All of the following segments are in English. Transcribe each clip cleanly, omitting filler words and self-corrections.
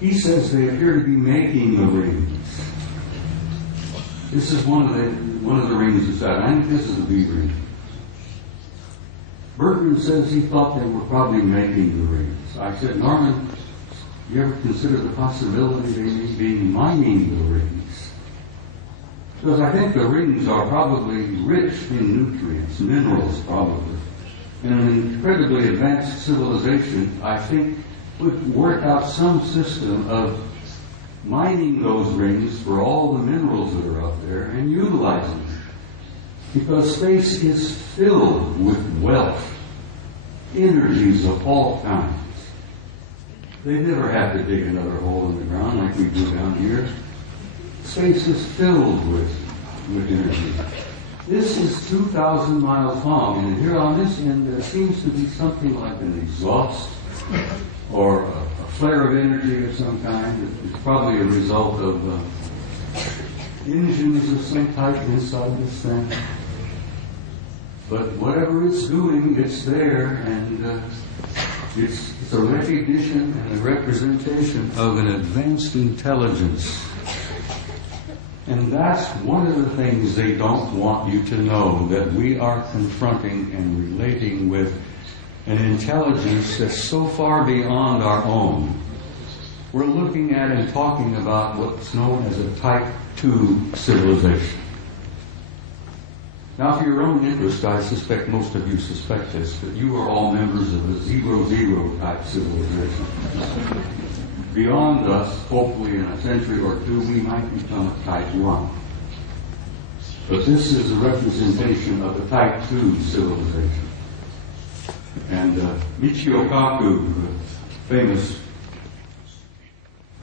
He says they appear to be making the rings. This is one of the rings inside. I think this is a B ring. Bertrand says he thought they were probably making the rings. I said, Norman, you ever consider the possibility they may be mining the rings? Because I think the rings are probably rich in nutrients, minerals probably. And an incredibly advanced civilization, I think, would work out some system of mining those rings for all the minerals that are up there and utilizing them. Because space is filled with wealth, energies of all kinds. They never have to dig another hole in the ground like we do down here. Space is filled with energy. This is 2,000 miles long, and here on this end there seems to be something like an exhaust or a flare of energy of some kind. It's probably a result of engines of some type inside this thing. But whatever it's doing, it's there, and it's a recognition and a representation of an advanced intelligence. And that's one of the things they don't want you to know, that we are confronting and relating with an intelligence that's so far beyond our own. We're looking at and talking about what's known as a Type 2 civilization. Now, for your own interest, I suspect most of you suspect this, that you are all members of the 0-0 type civilization. Beyond us, hopefully in a century or two, we might become a Type 1. But this is a representation of a Type 2 civilization. And Michio Kaku, the famous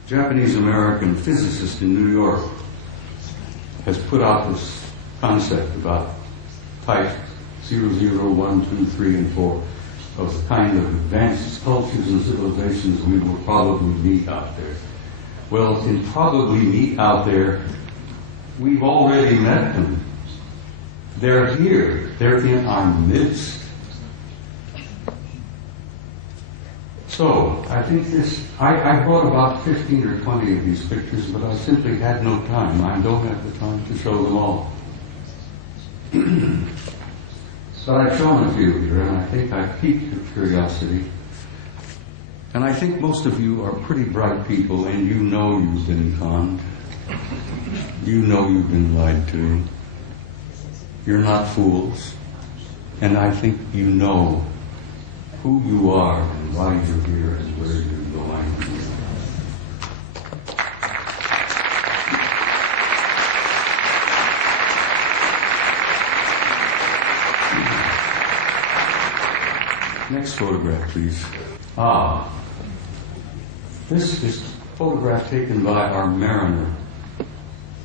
Japanese-American physicist in New York, has put out this concept about Type 0, 1, 2, 3, and 4 of the kind of advanced cultures and civilizations we will probably meet out there. Well, in probably meet out there, we've already met them. They're here. They're in our midst. So, I think I brought about 15 or 20 of these pictures, but I simply had no time. I don't have the time to show them all. But I've shown a few here, and I think I've piqued your curiosity. And I think most of you are pretty bright people, and you know you've been conned. You know you've been lied to. You're not fools. And I think you know who you are and why you're here and where you're going. Next photograph, please. This is a photograph taken by our Mariner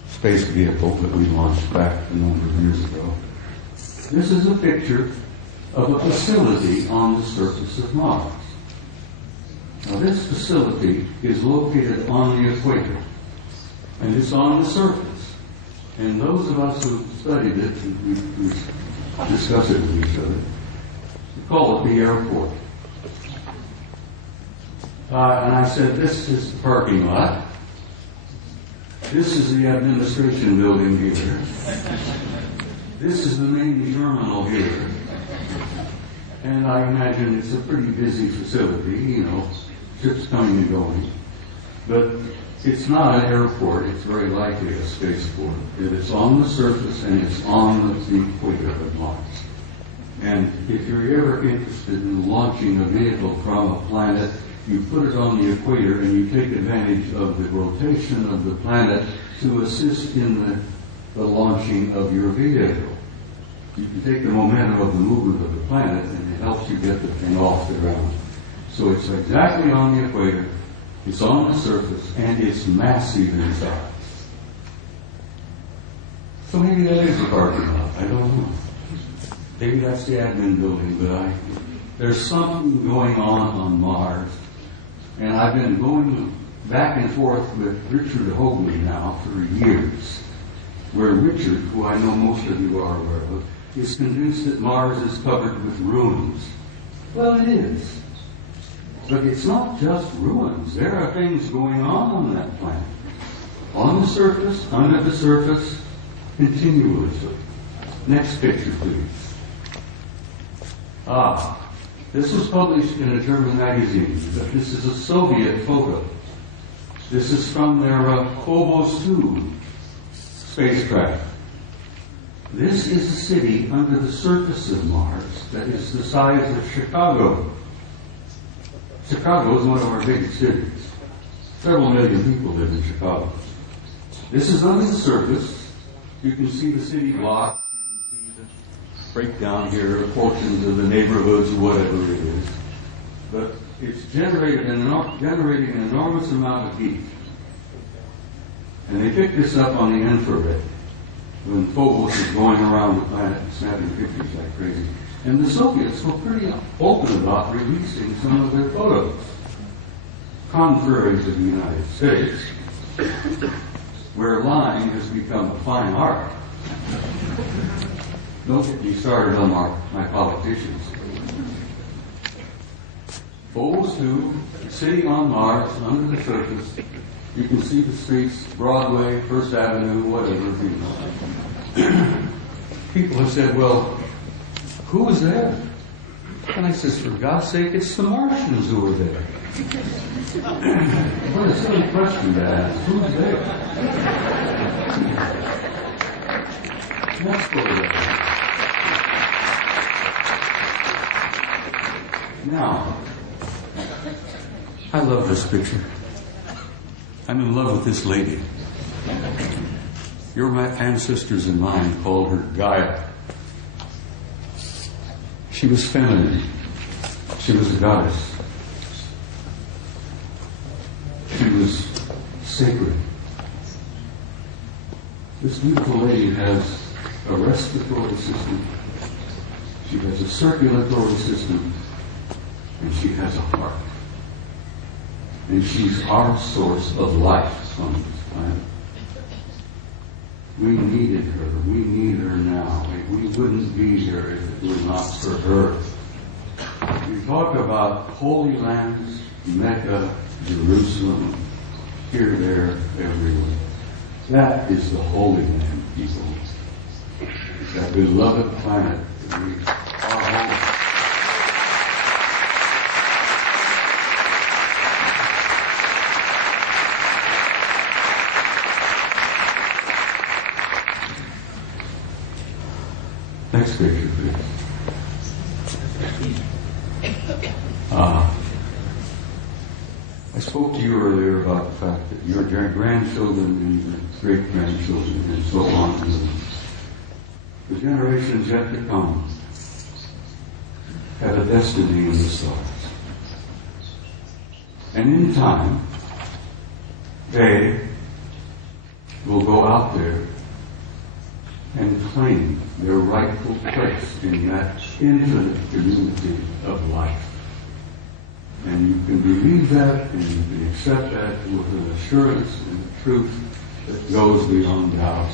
space vehicle that we launched back a number of years ago. This is a picture of a facility on the surface of Mars. Now, this facility is located on the equator, and it's on the surface. And those of us who studied it, we discuss it with each other, we call it the airport. And I said, this is the parking lot. This is the administration building here. This is the main terminal here. And I imagine it's a pretty busy facility, you know, ships coming and going. But it's not an airport, it's very likely a spaceport. It's on the surface and it's on the equator of Mars. And if you're ever interested in launching a vehicle from a planet, you put it on the equator and you take advantage of the rotation of the planet to assist in the launching of your vehicle. You can take the momentum of the movement of the planet and it helps you get the thing off the ground. So it's exactly on the equator, it's on the surface, and it's massive in size. So maybe that is a parking lot, I don't know. Maybe that's the admin building, but there's something going on Mars. And I've been going back and forth with Richard Hoagley now for years, where Richard, who I know most of you are aware of, is convinced that Mars is covered with ruins. Well, it is. But it's not just ruins. There are things going on that planet. On the surface, under the surface, continuously. Next picture, please. This was published in a German magazine, but this is a Soviet photo. This is from their Phobos 2 spacecraft. This is a city under the surface of Mars that is the size of Chicago. Chicago is one of our biggest cities. Several million people live in Chicago. This is under the surface. You can see the city block. You can see the breakdown here, portions of the neighborhoods, whatever it is. But it's generating an enormous amount of heat. And they picked this up on the infrared when Phobos is going around the planet snapping pictures like crazy. And the Soviets were pretty open about releasing some of their photos, contrary to the United States, where lying has become a fine art. Don't get me started on my politicians. Phobos 2, city on Mars, under the surface. You can see the streets, Broadway, First Avenue, whatever. People have said, well, who was there? And I says, for God's sake, it's the Martians who were there. What a silly question to ask. Who's there? Next photograph. Now, I love this picture. I'm in love with this lady. Your ancestors and mine called her Gaia. She was feminine. She was a goddess. She was sacred. This beautiful lady has a respiratory system. She has a circulatory system. And she has a heart. And she's our source of life on this planet. We needed her. We need her now. We wouldn't be here if it were not for her. We talk about holy lands, Mecca, Jerusalem, here, there, everywhere. That is the Holy Land, people. It's that beloved planet that we are home. Next picture, please. I spoke to you earlier about the fact that your grandchildren and your great-grandchildren and so on, the generations yet to come, have a destiny in the stars. And in time, they will go out there and claim their rightful place in that infinite community of life. And you can believe that, and you can accept that with an assurance and a truth that goes beyond doubt.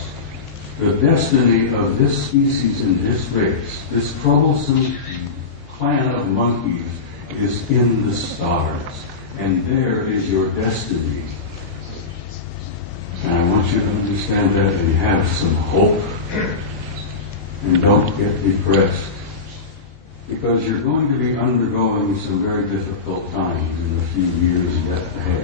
The destiny of this species and this race, this troublesome clan of monkeys, is in the stars. And there is your destiny. And I want you to understand that and have some hope. And don't get depressed. Because you're going to be undergoing some very difficult times in a few years yet ahead.